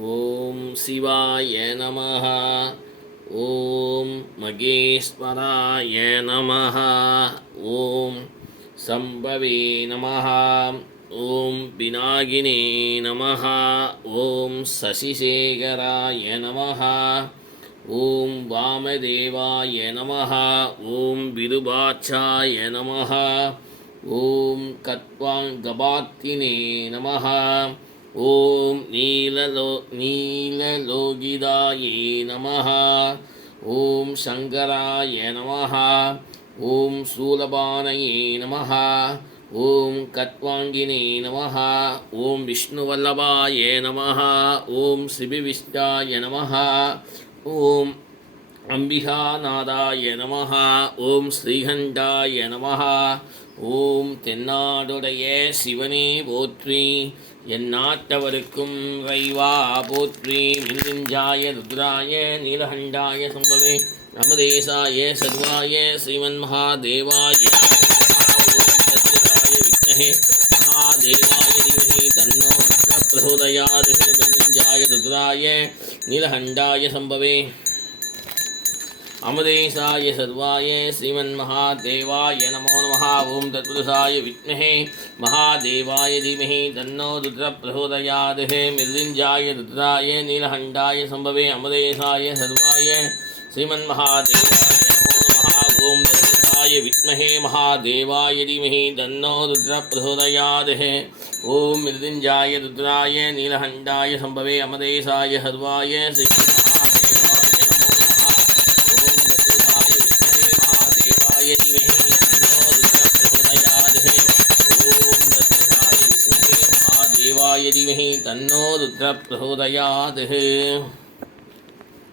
ஓம் சிவாய நமः. ஓம் மகேஸ்வராய நமः. ஓம் சம்பவே நமः. ஓம் பினாகினே நமः. ஓம் சசிசேகராய நமः. ஓம் வாமதேவாய நமः. ஓம் விருபாட்சாய நமः. ஓம் கத்வாங்கபாத்தினே நமः. ஓம் நீலலோகிதாயே நமः. ஓம் சங்கராய நமः. ஓம் சூலபானயே நமः. ஓம் கத்வாங்கினே நமः. ஓம் விஷ்ணுவல்லபாய நமः. ஓம் ஸ்ரீவிஷ்டாய நமः. ஓம் அம்பிகாநாதாய நமः. ஓம் ஸ்ரீகண்டாய நமः. ஓம் தென்னாடுடைய சிவனே போற்றி, எந்நாட்டவருக்கும் இறைவா போற்றி. மிருத்யுஞ்சாய ருத்ராய நீலகண்டாய சம்பவே நமதேசாய சர்வாய ஸ்ரீமன்மகாதேவாய வித்மஹே மகாதேவாய தீமஹி தன்னோ ருத்ரः பிரச்சோதயாத். மிருத்யுஞ்சாய ருத்ராய நீலகண்டாய சம்பவே அமதேசாய சர்வாய ஸ்ரீமன்மகாதேவாய நமோ நமः. ஓம் தத்புருஷாய வித்மஹே மகாதேவாய தீமஹி தன்னோ ருத்ரः பிரச்சோதயாத். மிருத்யுஞ்சாய ருத்ராய நீலகண்டாய சம்பவே அமதேசாய சர்வாய ஸ்ரீமன்மகாதேவாய நமோ நமः. ஓம் தத்புருஷாய வித்மஹே மகாதேவாய தீமஹி தன்னோ ருத்ரः பிரச்சோதயாத். ஓம் மிருத்யுஞ்சாய ருத்ராய நீலகண்டாய சம்பவே அமதேசாய சர்வாய தீமஹி தன்னோ ருத்ரः பிரச்சோதயாத்.